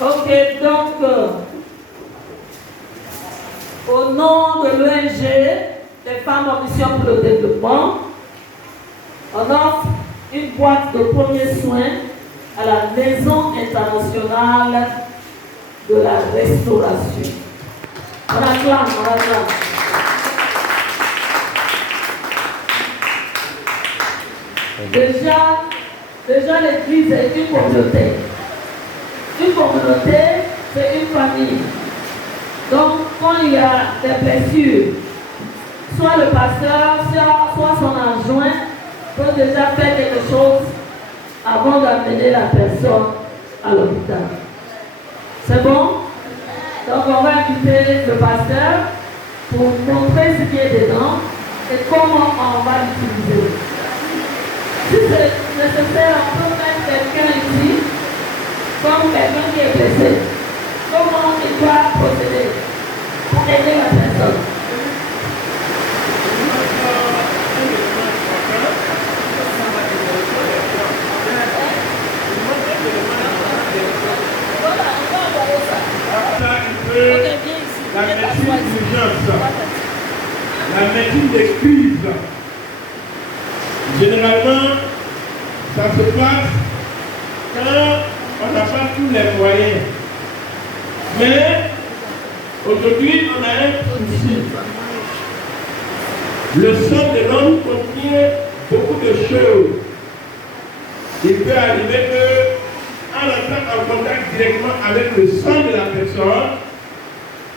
Ok, donc, au nom de l'ONG des femmes en mission pour le développement, on offre une boîte de premiers soins à la Maison internationale de la restauration. On acclame, on acclame. Déjà l'église est une communauté. Une communauté, c'est une famille. Donc, quand il y a des blessures, soit le pasteur, soit son adjoint peut déjà faire quelque chose avant d'amener la personne à l'hôpital. C'est bon? Donc, on va inviter le pasteur pour montrer ce qui est dedans et comment on va l'utiliser. Si c'est nécessaire, on peut mettre quelqu'un ici, comme quelqu'un qui est blessé. Comment il doit procéder pour aider la personne? Voilà, on va envoyer ça. La médecine d'urgence, la médecine de crise. Généralement, ça se passe quand on n'a pas tous les moyens. Mais aujourd'hui, on a un souci. Le sang de l'homme contient beaucoup de choses. Il peut arriver qu'en entrant en contact directement avec le sang de la personne,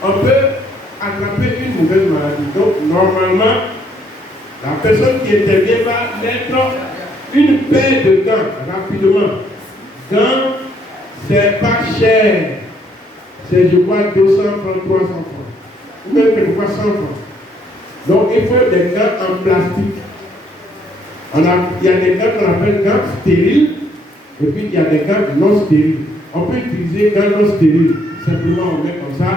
on peut attraper une mauvaise maladie. Donc, normalement, la personne qui intervient va mettre une paire de gants rapidement. Gants, c'est pas cher. C'est, je crois, 200 francs, 300 francs. Ou même quelquefois 100 francs. Donc, il faut des gants en plastique. Il y a des gants qu'on appelle gants stériles, et puis il y a des gants non stériles. On peut utiliser gants non stériles. Simplement, on met comme ça.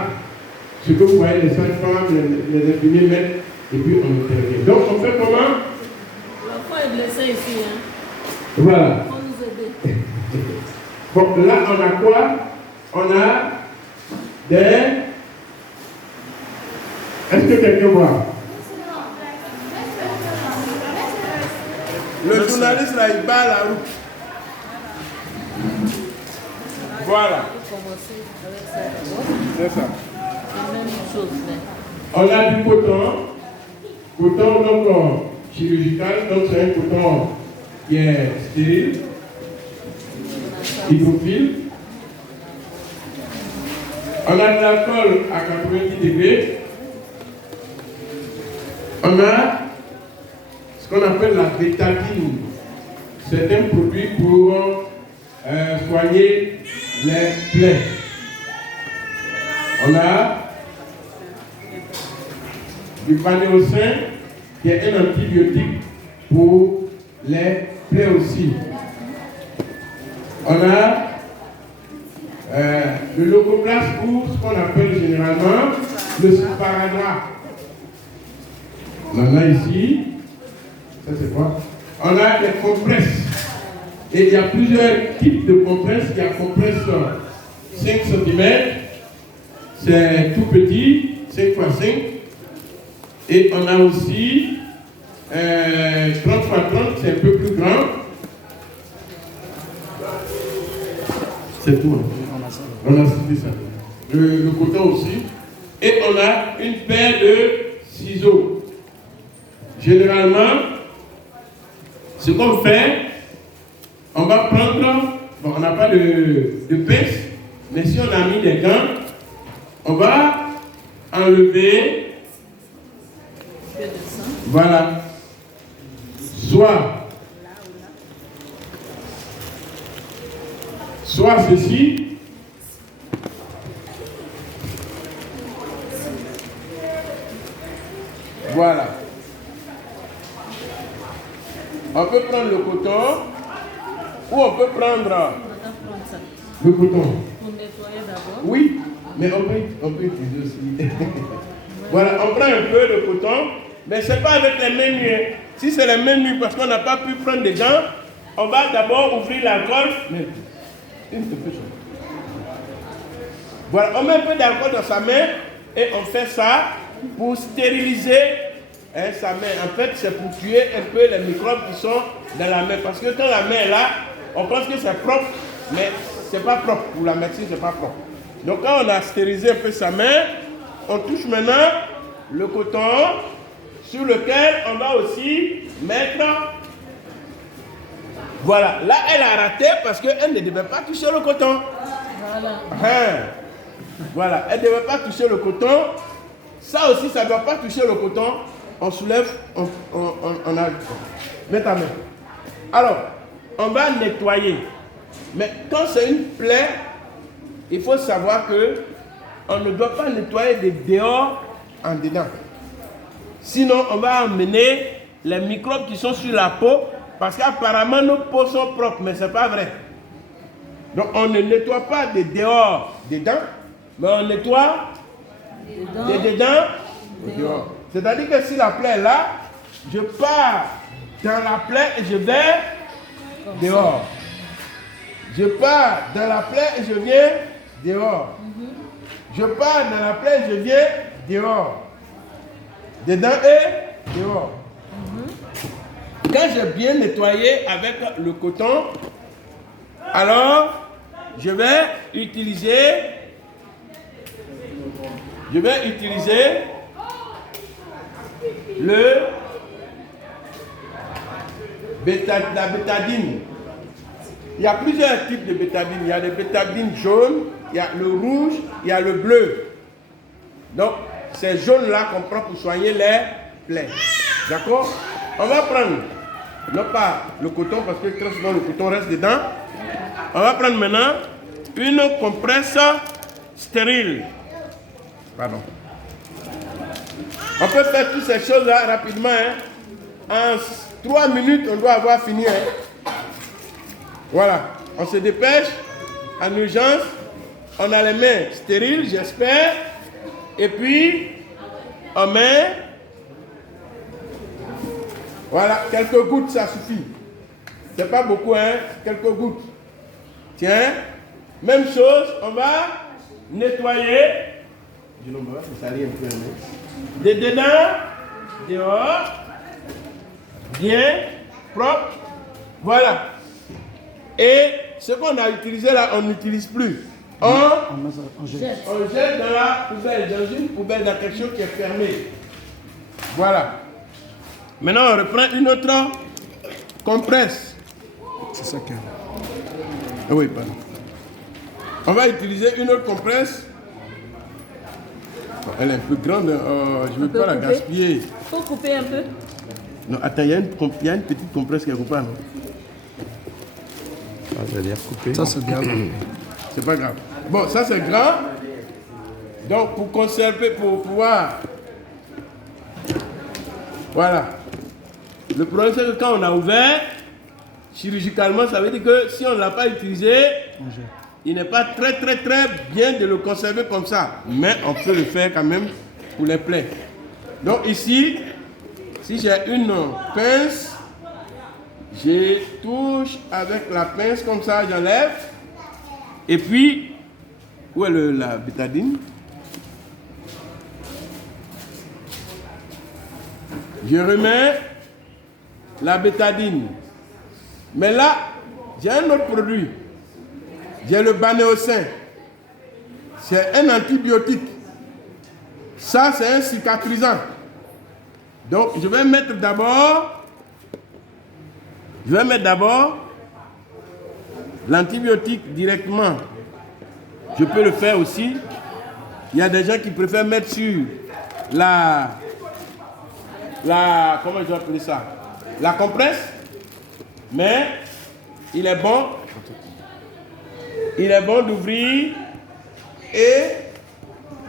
Ce que vous voyez, les sages-femmes, les infirmiers mettent, et puis on intervient. Donc, on fait comment? L'enfant est blessé ici. Hein? Voilà. Il faut nous aider. Bon, là, on a quoi? On a des... Est-ce que quelqu'un voit? Le journaliste, là, il bat la route. Voilà. C'est ça. On a du coton. Coton, donc, chirurgical. Donc, c'est un coton qui est stérile. Hydrophile. On a de l'alcool à 90 degrés. On a ce qu'on appelle la bétadine. C'est un produit pour soigner les plaies. On a du banéocin qui est un antibiotique pour les plaies aussi. On a le logoplas pour ce qu'on appelle généralement le sparadrap. On en a ici. Ça c'est quoi? On a des compresses. Et il y a plusieurs types de compresses. Il y a compresse 5 cm. C'est tout petit, 5 x 5. Et on a aussi 30 x 30, c'est un peu plus grand. C'est tout. Hein. On a cité ça. Le coton aussi. Et on a une paire de ciseaux. Généralement, ce qu'on fait, on va prendre, bon, on n'a pas de pince, mais si on a mis des gants, on va enlever, voilà, soit ceci, voilà. On peut prendre le coton ou on peut prendre le coton. Pour nettoyer d'abord. Oui, mais on peut utiliser aussi. Voilà, on prend un peu de coton, mais ce n'est pas avec les mains nues. Si c'est les mains nues parce qu'on n'a pas pu prendre des gants, on va d'abord ouvrir l'alcool. Mais une peu Voilà, on met un peu d'alcool dans sa main et on fait ça pour stériliser sa main. En fait, c'est pour tuer un peu les microbes qui sont dans la main. Parce que quand la main est là, on pense que c'est propre, mais c'est pas propre. Pour la médecine, c'est pas propre. Donc quand on a stérilisé un peu sa main, on touche maintenant le coton sur lequel on va aussi mettre. Voilà, là elle a raté parce qu'elle ne devait pas toucher le coton. Voilà, elle ne devait pas toucher le coton. Ça aussi, ça ne doit pas toucher le coton. On soulève, on a. Mets ta main. Alors, on va nettoyer. Mais quand c'est une plaie, il faut savoir que on ne doit pas nettoyer de dehors en dedans. Sinon, on va emmener les microbes qui sont sur la peau, parce qu'apparemment nos peaux sont propres, mais ce n'est pas vrai. Donc on ne nettoie pas de dehors dedans, mais on nettoie de dedans dehors. C'est-à-dire que si la plaie est là, je pars dans la plaie et je vais dehors. Je pars dans la plaie et je viens dehors. Je pars dans la plaie et je viens dehors. Dedans et dehors. Quand j'ai bien nettoyé avec le coton, alors je vais utiliser la bétadine. Il y a plusieurs types de bétadine. Il y a des bétadines jaunes, il y a le rouge, il y a le bleu. Donc, ces jaunes-là qu'on prend pour soigner les plaies. D'accord? On va prendre, non pas le coton, parce que très souvent le coton reste dedans. On va prendre maintenant une compresse stérile. Pardon. On peut faire toutes ces choses-là rapidement. En 3 minutes, on doit avoir fini. Voilà. On se dépêche. En urgence. On a les mains stériles, j'espère. Et puis, on met... Voilà, quelques gouttes, ça suffit. C'est pas beaucoup, quelques gouttes. Tiens, même chose, on va nettoyer. Je ne vais pas salir un peu. De dedans, dehors, bien, propre. Voilà. Et ce qu'on a utilisé là, on n'utilise plus. On jette dans la poubelle, dans une poubelle, dans quelque chose qui est fermé. Voilà. Maintenant, on reprend une autre compresse. C'est ça qu'il y a. Ah oui, pardon. On va utiliser une autre compresse. Elle est un peu grande, je ne veux pas la gaspiller. Il faut couper un peu. Non, attends, il y a une petite compresse quelque part. Non? Ah, ça veut dire couper. Ça, c'est bien. C'est pas grave. Bon, ça, c'est grand. Donc, pour conserver, pour pouvoir... Voilà. Le problème, c'est que quand on a ouvert, chirurgicalement, ça veut dire que si on ne l'a pas utilisé, il n'est pas très bien de le conserver comme ça. Mais on peut le faire quand même pour les plaies. Donc ici, si j'ai une pince, je touche avec la pince comme ça, j'enlève. Et puis, où est la bétadine? Je remets la bétadine. Mais là, j'ai un autre produit. J'ai le banéocin. C'est un antibiotique. Ça, c'est un cicatrisant. Donc, je vais mettre d'abord l'antibiotique directement. Je peux le faire aussi. Il y a des gens qui préfèrent mettre sur comment je vais appeler ça? La compresse. Mais il est bon d'ouvrir et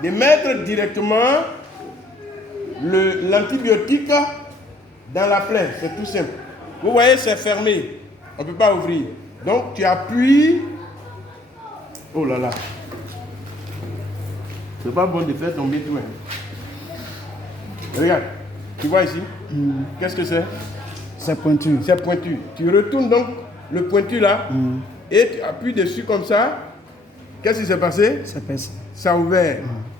de mettre directement l'antibiotique dans la plaie. C'est tout simple. Vous voyez, c'est fermé. On ne peut pas ouvrir. Donc, tu appuies. Oh là là. C'est pas bon de faire tomber tout. Regarde. Tu vois ici? Qu'est-ce que c'est? C'est pointu. C'est pointu. Tu retournes donc le pointu là et tu appuies dessus comme ça qu'est-ce qui s'est passé? C'est passé. Ça a ouvert.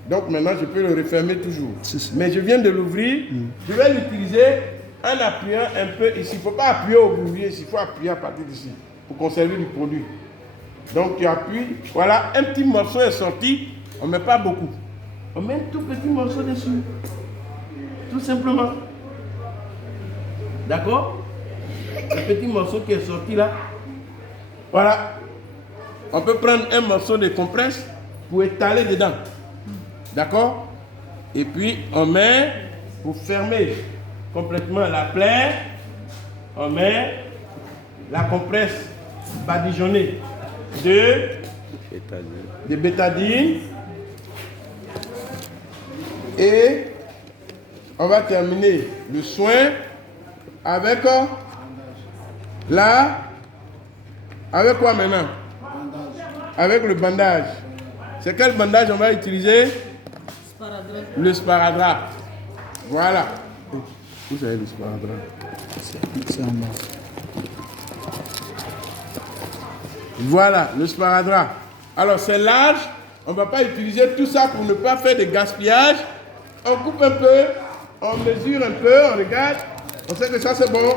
Donc maintenant, je peux le refermer toujours. C'est ça. Mais je viens de l'ouvrir. Je vais l'utiliser en appuyant un peu ici. Il ne faut pas appuyer au bouvier ici. Il faut appuyer à partir d'ici pour conserver du produit. Donc tu appuies. Voilà, un petit morceau est sorti. On ne met pas beaucoup. On met un tout petit morceau dessus. Tout simplement. D'accord? Un petit morceau qui est sorti là. Voilà. On peut prendre un morceau de compresse pour étaler dedans. D'accord? Et puis on met, pour fermer complètement la plaie, on met la compresse badigeonnée de bétadine. Et on va terminer le soin avec avec quoi maintenant? Avec le bandage. C'est quel bandage on va utiliser? Le sparadrap. Voilà. Vous avez le sparadrap. C'est en bas. Voilà, le sparadrap. Alors c'est large. On ne va pas utiliser tout ça pour ne pas faire de gaspillage. On coupe un peu, on mesure un peu, on regarde. On sait que ça c'est bon.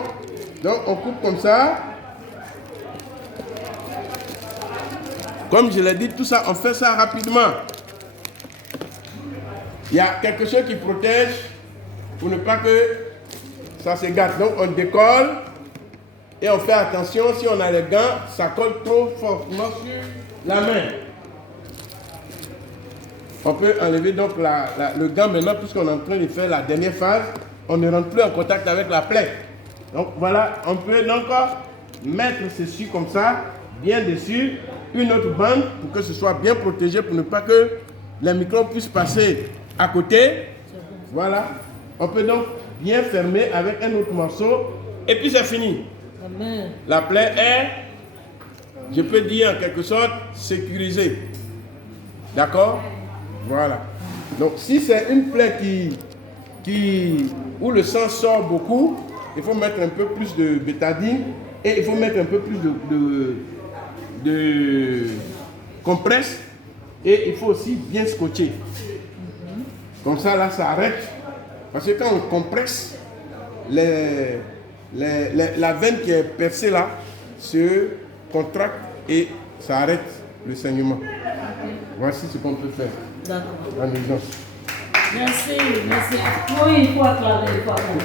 Donc on coupe comme ça. Comme je l'ai dit, tout ça, on fait ça rapidement. Il y a quelque chose qui protège pour ne pas que ça se gâte. Donc on décolle et on fait attention. Si on a les gants, ça colle trop fortement sur la main. On peut enlever donc le gant maintenant, puisqu'on est en train de faire la dernière phase. On ne rentre plus en contact avec la plaie. Donc voilà, on peut donc mettre ceci comme ça, bien dessus, une autre bande pour que ce soit bien protégé, pour ne pas que les microbes puissent passer à côté. Voilà. On peut donc bien fermer avec un autre morceau. Et puis c'est fini. Amen. La plaie est, je peux dire en quelque sorte, sécurisée. D'accord? Voilà. Donc si c'est une plaie où le sang sort beaucoup, il faut mettre un peu plus de bétadine et il faut mettre un peu plus de compresse et il faut aussi bien scotcher. Comme ça, là, ça arrête. Parce que quand on compresse, la veine qui est percée là se contracte et ça arrête le saignement. Voici ce qu'on peut faire. D'accord. En urgence. Merci, merci. Oui, il faut acclamer, il faut acclamer.